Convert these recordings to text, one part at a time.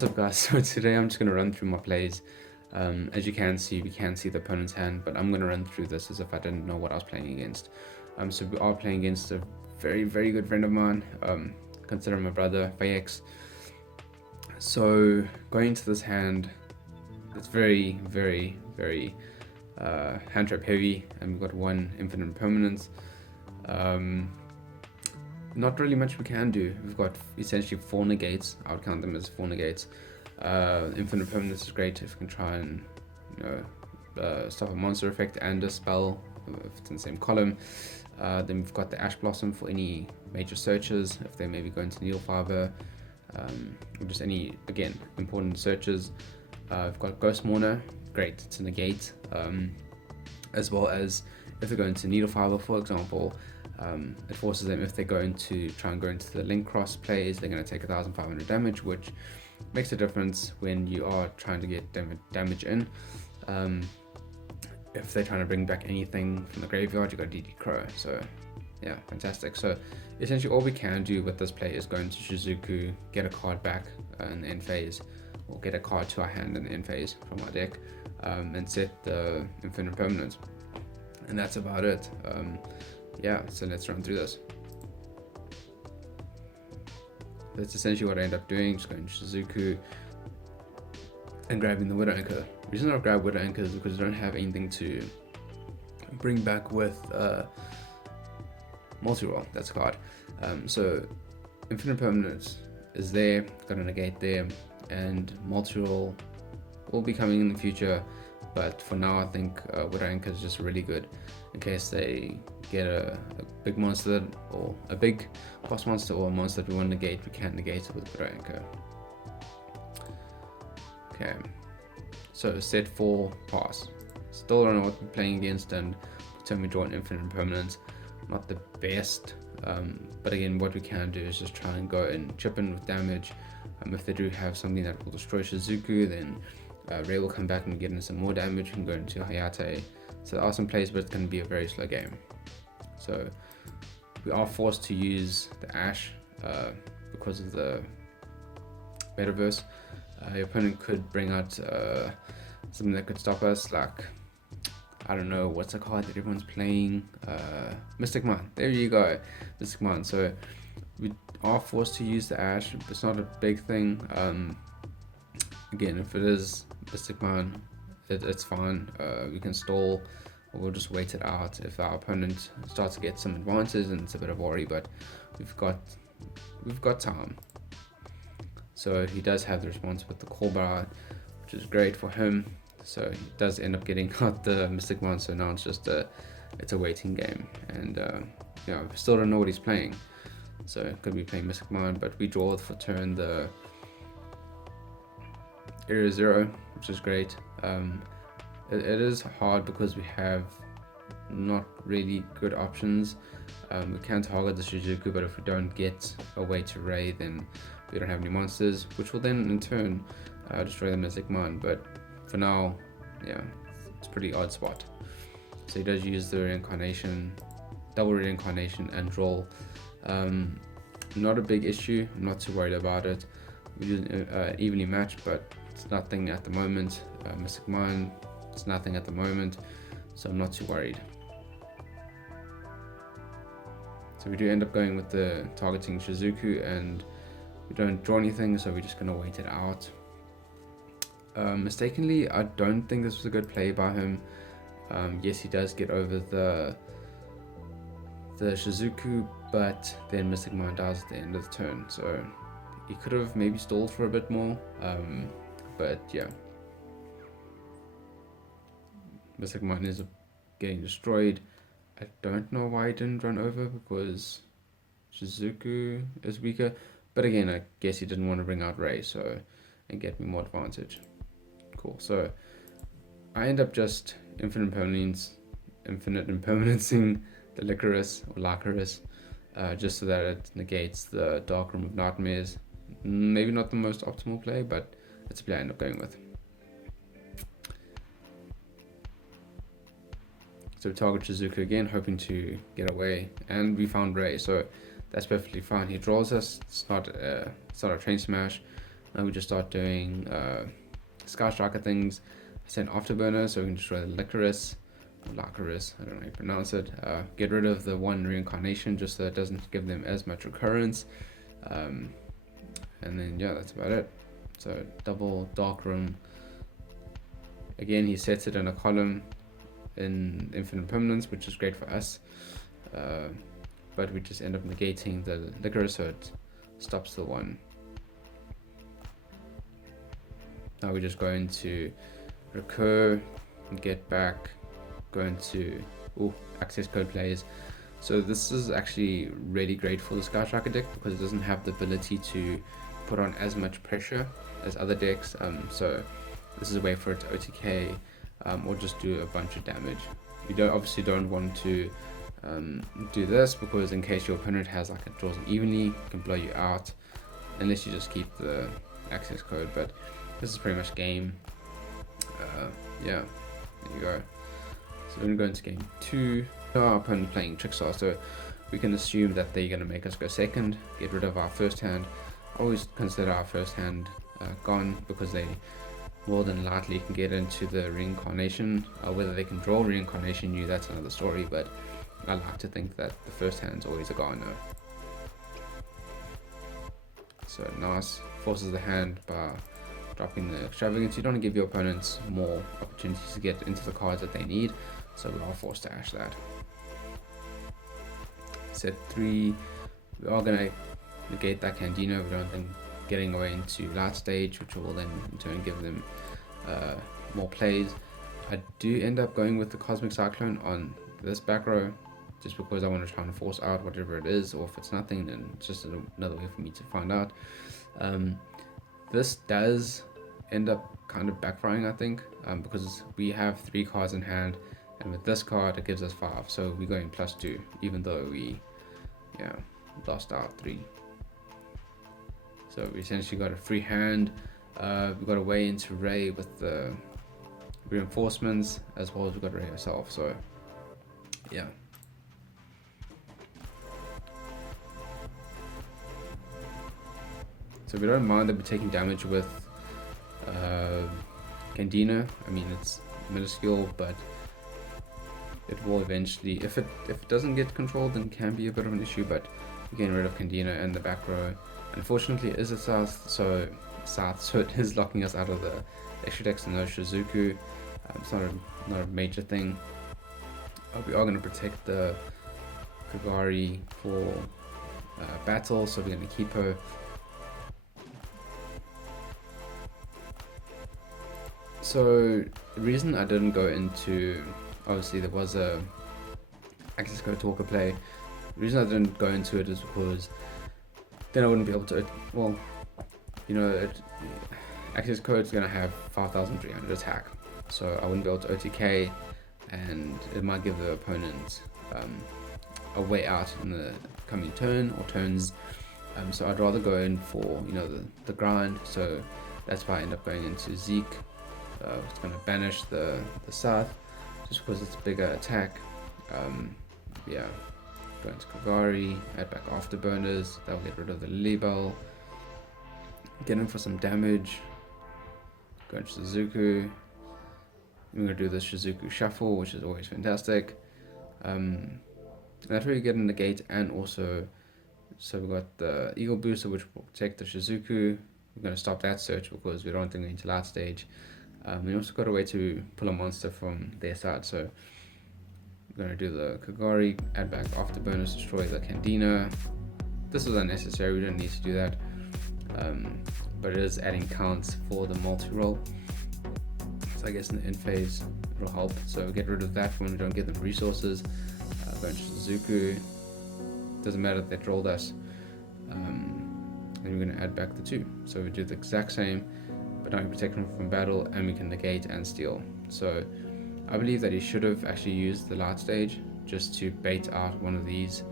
What's up guys, so today I'm just going to run through my plays. As you can see, we can see the opponent's hand, but I'm going to run through this as if I didn't know what I was playing against. So we are playing against a very good friend of mine, consider him my brother, Vayex. So going into this hand, it's very hand trap heavy, and we've got one infinite impermanence. Not really much we can do. We've got essentially 4 negates. I would count them as 4 negates. Infinite permanence is great if we can try and stop a monster effect and a spell if it's in the same column. Then we've got the Ash Blossom for any major searches if they maybe go into Needle Fiber, or just any, again, important searches. We've got Ghost Mourner, great, it's a negate, as well as if they go into Needle Fiber, for example. It forces them, if they try and go into the link cross plays, they're going to take 1500 damage, which makes a difference when you are trying to get damage in. If they're trying to bring back anything from the graveyard, you got EDOPRO. So yeah, fantastic. So essentially all we can do with this play is go into Shizuku, get a card back in the end phase, or get a card to our hand in the end phase from our deck, and set the infinite permanence, and that's about it. Yeah, so let's run through this. That's essentially what I end up doing, just going to Shizuku and grabbing the Widow Anchor. The reason I grab Widow Anchor is because I don't have anything to bring back with multi-roll, that's a card. So infinite permanence is there, got a negate there, and multi-roll will be coming in the future, but for now I think Widow Anchor is just really good in case they get a big monster, or a big boss monster, or a monster that we want to negate. We can't negate it with Widow Anchor. Okay, so set 4 pass. Still don't know what we're playing against, and turn we draw an infinite impermanence. Not the best, but again, what we can do is just try and go and chip in with damage. If they do have something that will destroy Shizuku, then Ray will come back and get in some more damage. We can go into Hayate. So there are some plays, but it's going to be a very slow game. So we are forced to use the Ash because of the metaverse. Your opponent could bring out something that could stop us, like, I don't know, what's the card that everyone's playing? Mystic Mine. There you go, Mystic Mine. So we are forced to use the Ash. It's not a big thing. Again, if it is Mystic Mine, it's fine. We can stall, or we'll just wait it out if our opponent starts to get some advances, and it's a bit of worry, but we've got time. So he does have the response with the Cobra, which is great for him. So he does end up getting out the Mystic Mine, so now it's just a waiting game, and we still don't know what he's playing. So could be playing Mystic Mine, but we draw for turn the Area 0, which is great. It is hard because we have not really good options. We can target the Shizuku, but if we don't get a way to Ray, then we don't have any monsters, which will then in turn destroy the Mystic Mine. But for now, yeah, it's a pretty odd spot. So he does use the reincarnation, double reincarnation, and draw. Not a big issue, I'm not too worried about it. We do evenly matched, but it's nothing at the moment. Mystic Mine, it's nothing at the moment, so I'm not too worried. So we do end up going with the targeting Shizuku, and we don't draw anything, so we're just gonna wait it out. Mistakenly, I don't think this was a good play by him. Yes, he does get over the Shizuku, but then Mystic Mine dies at the end of the turn, so he could have maybe stalled for a bit more, but yeah. Mystic Mine is getting destroyed. I don't know why he didn't run over, because Shizuku is weaker, but again, I guess he didn't want to bring out Ray, so, and get me more advantage. Cool, so I end up just infinite impermanencing the Licorice, or Lycoris, just so that it negates the Dark Room of Nightmares. Maybe not the most optimal play, but it's a play I end up going with. So we target Shizuku again, hoping to get away, and we found Ray, so that's perfectly fine. He draws us. It's not a train smash. and we just start doing Sky Striker things. I send Afterburner so we can destroy the Licorice, I don't know how you pronounce it. Get rid of the one reincarnation just so it doesn't give them as much recurrence. And then yeah, that's about it. So double Dark Room. Again, he sets it in a column in Infinite Permanence, which is great for us. But we just end up negating the Licorice so it stops the one. Now we just go into recur and get back, go into access code plays. So this is actually really great for the Sky Striker deck because it doesn't have the ability to put on as much pressure as other decks. So this is a way for it to OTK or just do a bunch of damage. You obviously don't want to do this because in case your opponent has like it draws an evenly, it can blow you out unless you just keep the access code. But this is pretty much game. Yeah, there you go. So we're gonna go into game 2. Our opponent playing Trickstars, so we can assume that they're gonna make us go second, get rid of our first hand. I always consider our first hand gone because they more than likely can get into the reincarnation. Whether they can draw reincarnation that's another story, but I like to think that the first hand's always a goner. So nice, forces the hand by dropping the extravagance. You don't want to give your opponents more opportunities to get into the cards that they need, so we are forced to ash that. Set 3, we are going to negate that Candino. We don't think getting away into Light Stage, which will then in turn give them more plays. I do end up going with the Cosmic Cyclone on this back row just because I want to try and force out whatever it is, or if it's nothing then it's just another way for me to find out. This does end up kind of backfiring, I think, because we have 3 cards in hand, and with this card it gives us 5, so we're going +2 even though we lost our 3. So we essentially got a free hand. We got a way into Ray with the reinforcements, as well as we got Ray herself, so yeah. So we don't mind that we're taking damage with Candina. I mean, it's minuscule, but it will eventually, if it doesn't get controlled, then it can be a bit of an issue. But we're getting rid of Candina and the back row. Unfortunately, it is a south, so it is locking us out of the extra decks and no Shizuku. It's not a major thing. We are going to protect the Kagari for battle, so we're going to keep her. So the reason I didn't go into, obviously there was a access code talker play. The reason I didn't go into it is because then I wouldn't be able to, access code is going to have 5,300 attack, so I wouldn't be able to OTK, and it might give the opponent a way out in the coming turn or turns. So I'd rather go in for the grind. So that's why I end up going into Zeke. It's going to banish the South just because it's bigger attack. Yeah, go into Kagari, add back Afterburners, that'll get rid of the Lily Bell, get in for some damage, go into Suzuku. We're going to do the Shizuku Shuffle, which is always fantastic. And that's where you get in the gate, and also, so we've got the Eagle Booster, which will protect the Shizuku. We're going to stop that search because we don't think we're into Light Stage. We also got a way to pull a monster from their side, so we're going to do the Kagari, add back Afterburners, destroy the Candina. This was unnecessary, we didn't need to do that, but it is adding counts for the multi-roll, so I guess in the end phase it'll help. So get rid of that when we don't get the resources. Go into Suzuku, doesn't matter if they trolled us, and we're going to add back the 2, so we do the exact same, but now we protect him from battle, and we can negate and steal. So I believe that he should have actually used the Light Stage just to bait out one of these.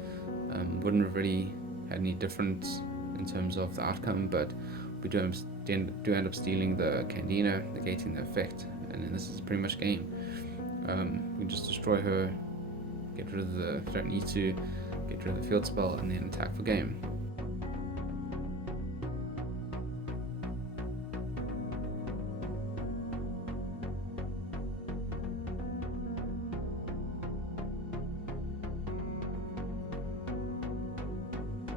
Wouldn't have really had any difference in terms of the outcome, but we do end up stealing the Candina, negating the effect, and then this is pretty much game. We just destroy her, get rid of the, if we don't need to, get rid of the field spell, and then attack for game.